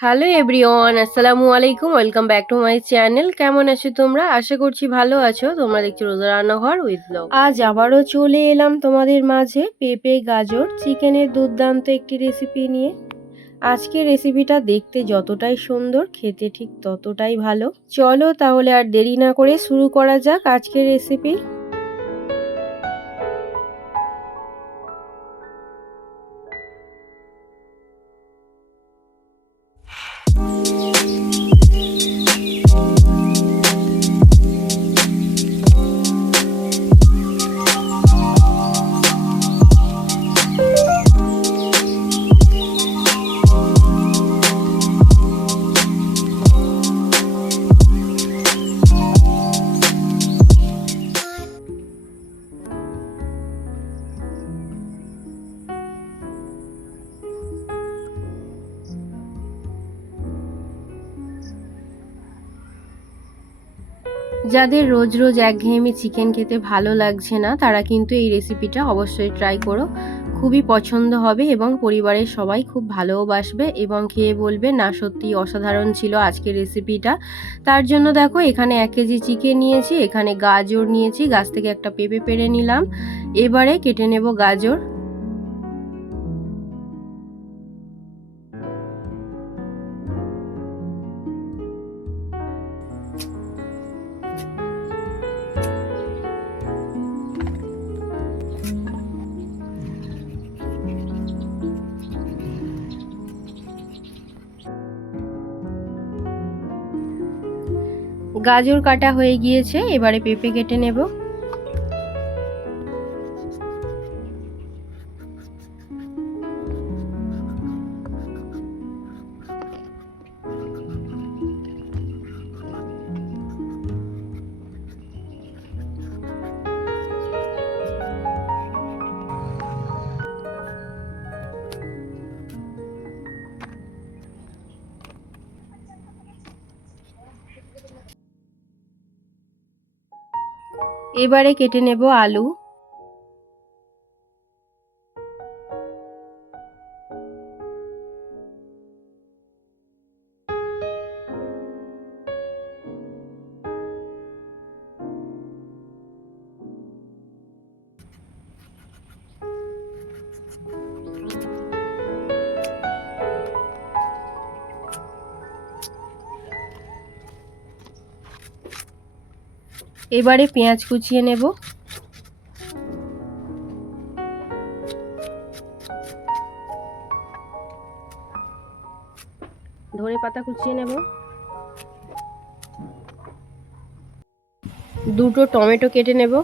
Hello everyone, আসসালামু আলাইকুম। Welcome back to my channel. কেমন আছো তোমরা? আশা করছি ভালো আছো। তোমরা দেখছো রোজা রান্নাঘর উইথ ব্লগ। আজ আবারও চলে এলাম তোমাদের মাঝে পেঁপে গাজর চিকেনের দুর্দান্ত একটি রেসিপি নিয়ে। আজকের রেসিপিটা দেখতে যতটাই সুন্দর, খেতে ঠিক ততটাই ভালো। চলো তাহলে আর দেরি না করে শুরু করা যাক আজকের রেসিপি। যাদের রোজ রোজ একঘেয়েমি চিকেন খেতে ভালো লাগছে না, তারা কিন্তু এই রেসিপিটা অবশ্যই ট্রাই করো। খুবই পছন্দ হবে এবং পরিবারের সবাই খুব ভালোবাসবে এবং খেয়ে বলবে না সত্যি অসাধারণ ছিল আজকের রেসিপিটা। তার জন্য দেখো এখানে 1 কেজি চিকেন নিয়েছি, এখানে গাজর নিয়েছি, গাছ থেকে একটা পেঁপে পেড়ে নিলাম। এবারে কেটে নেব গাজর। গাজর কাটা হয়ে গিয়েছে, এবারে পেঁপে কেটে নেব। এবারে কেটে নেব আলু। এবারে পেঁয়াজ কুচিয়ে নেব। ধনে পাতা কুচিয়ে নেব। দুটো টমেটো কেটে নেব।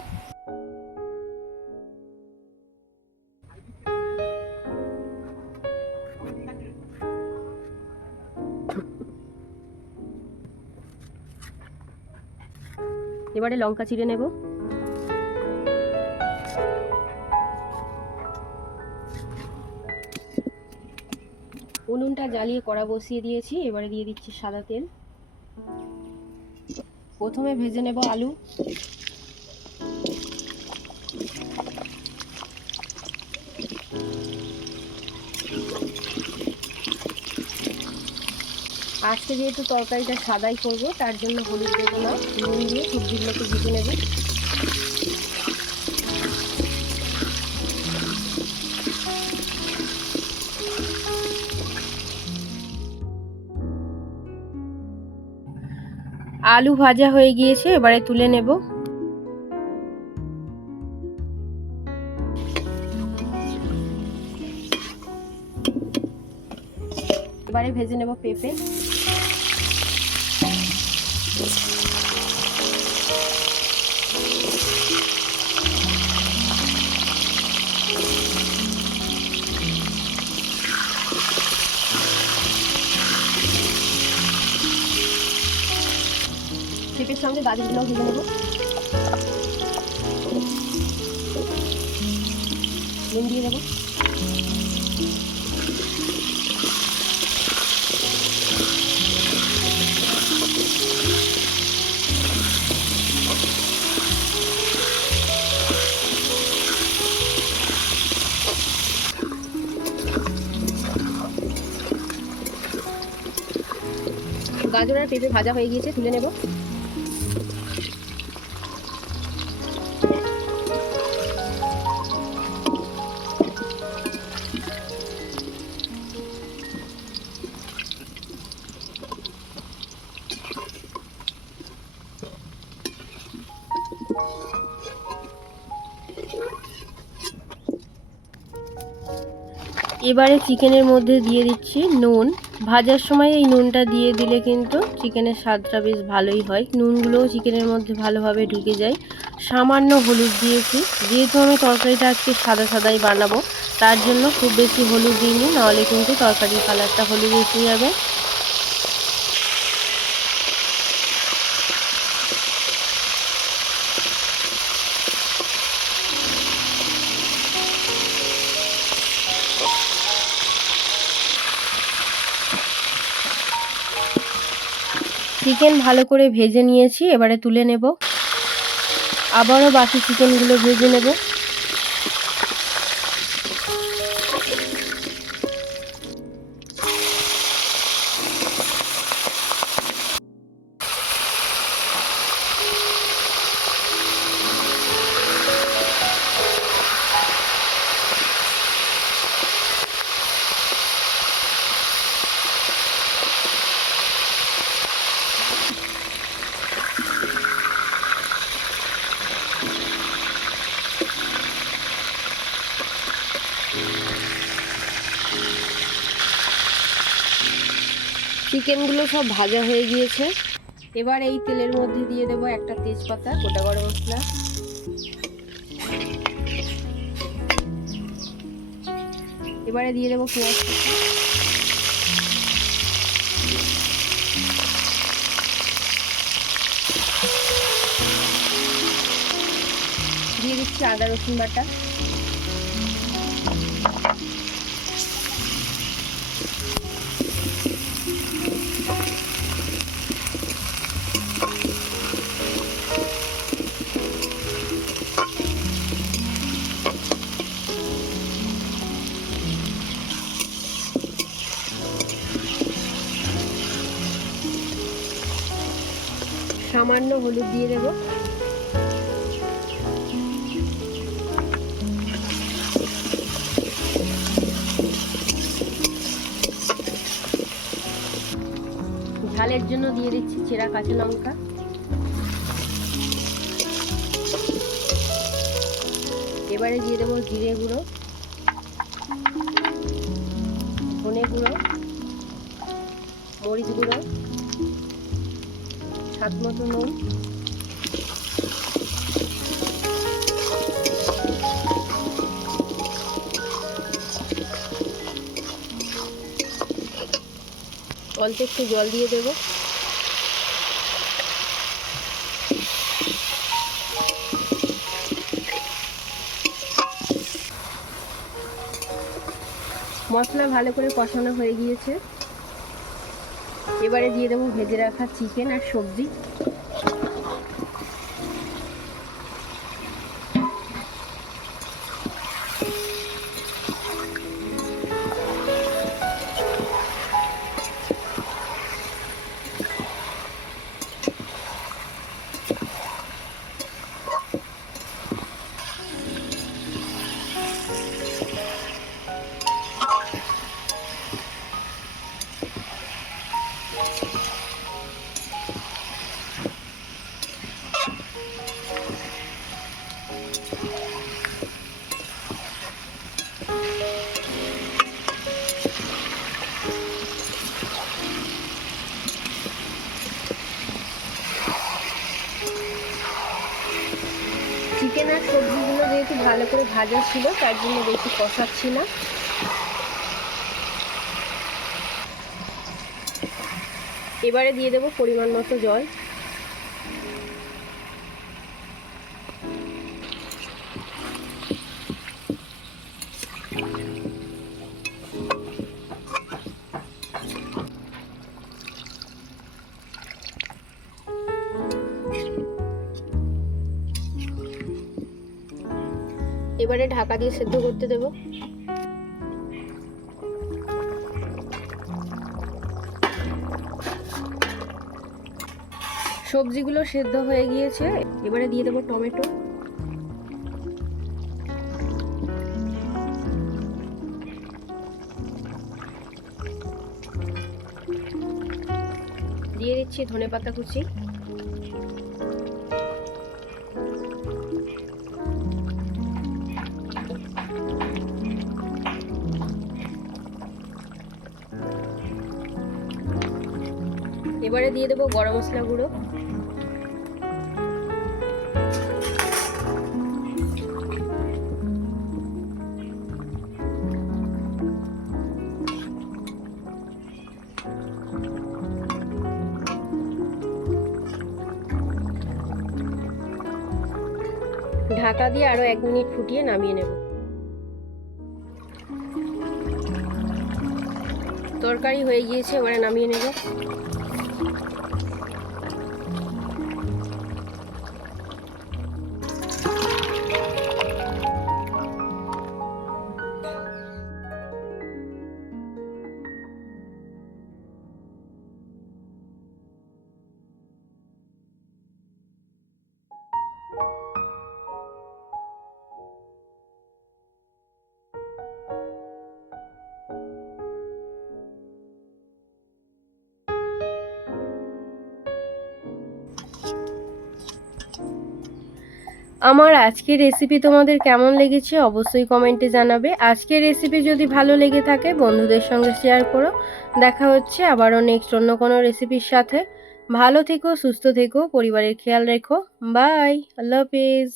এবারে লঙ্কা চিড়ে নেব। উনুনটা জ্বালিয়ে কড়া বসিয়ে দিয়েছি, এবারে দিয়ে দিচ্ছি সাদা তেল। প্রথমে ভেজে নেব আলু। আজকে যেহেতু তরকারিটা সাদাই করব, তার জন্য হলুদ দেবো না, নুন দিয়ে সবজিগুলোকে ভেজে নেব। আলু ভাজা হয়ে গিয়েছে, এবারে তুলে নেব। এবারে ভেজে নেব পেঁপে। পেঁপের সঙ্গে গাজরগুলোও ভেজে নেব। নুন দিয়ে দেবো। গাজর আর পেঁপে ভাজা হয়ে গিয়েছে, তুলে নেব। এবারে চিকেনের মধ্যে দিয়ে দিচ্ছি নুন। ভাজার সময় এই নুনটা দিয়ে দিলে কিন্তু চিকেনের স্বাদটা বেশ ভালোই হয়, নুনগুলোও চিকেনের মধ্যে ভালোভাবে ঢুকে যায়। সামান্য হলুদ দিয়েছি, যেহেতু আমি তরকারিটা আজকে সাদা সাদাই বানাবো তার জন্য খুব বেশি হলুদ দিইনি, নাহলে কিন্তু তরকারির কালারটা হলুদ এসে যাবে। চিকেন ভালো করে ভেজে নিয়েছি, এবারে তুলে নেব। আবারও বাকি চিকেনগুলো ভেজে নেব। চিকেনগুলো সব ভাজা হয়ে গিয়েছে। এবার এই তেলের মধ্যে দিয়ে দেবো একটা তেজপাতা, গোটা গরম মশলা, এবারে দিয়ে দেবো পেঁয়াজ কুচি, দিয়ে দিচ্ছি আদা রসুন বাটা, সামান্য হলুদ দিয়ে দেব। ঝালের জন্য দিয়ে দিচ্ছি চেরা কাঁচা লঙ্কা, এবারে দিয়ে দেবো জিরে গুঁড়ো, ধনে গুঁড়ো, মরিচ গুঁড়ো, স্বাদ মতো নুন, অল্প একটু জল দিয়ে দেব। মশলা ভালো করে কষানো হয়ে গিয়েছে, এবারে দিয়ে দেবো ভেজে রাখা চিকেন আর সবজি। চিকেন আর সবজিগুলো যেহেতু ভালো করে ভাজা ছিল তার জন্য বেশি কষাচ্ছি না। এবারে দিয়ে দেবো পরিমাণ মতো জল। এবারে ঢাকা দিয়ে সেদ্ধ করতে দেব। সবজিগুলো সেদ্ধ হয়ে গিয়েছে, এবারে দিয়ে দেবো টমেটো। দিয়ে দিচ্ছি ধনেপাতা কুচি। এবারে দিয়ে দেবো গরম মশলা গুঁড়ো। ঢাকা দিয়ে আরো 1 মিনিট ফুটিয়ে নামিয়ে নেব। তরকারি হয়ে গিয়েছে, এবারে নামিয়ে নেব। আমার আজকের রেসিপি তোমাদের কেমন লেগেছে অবশ্যই কমেন্টে জানাবে। আজকের রেসিপি যদি ভালো লেগে থাকে বন্ধুদের সঙ্গে শেয়ার করো। দেখা হচ্ছে আবারও নেক্সট অন্য কোনো রেসিপির সাথে। ভালো থেকো, সুস্থ থেকো, পরিবারের খেয়াল রেখো। বাই, আল্লাহ হাফেজ।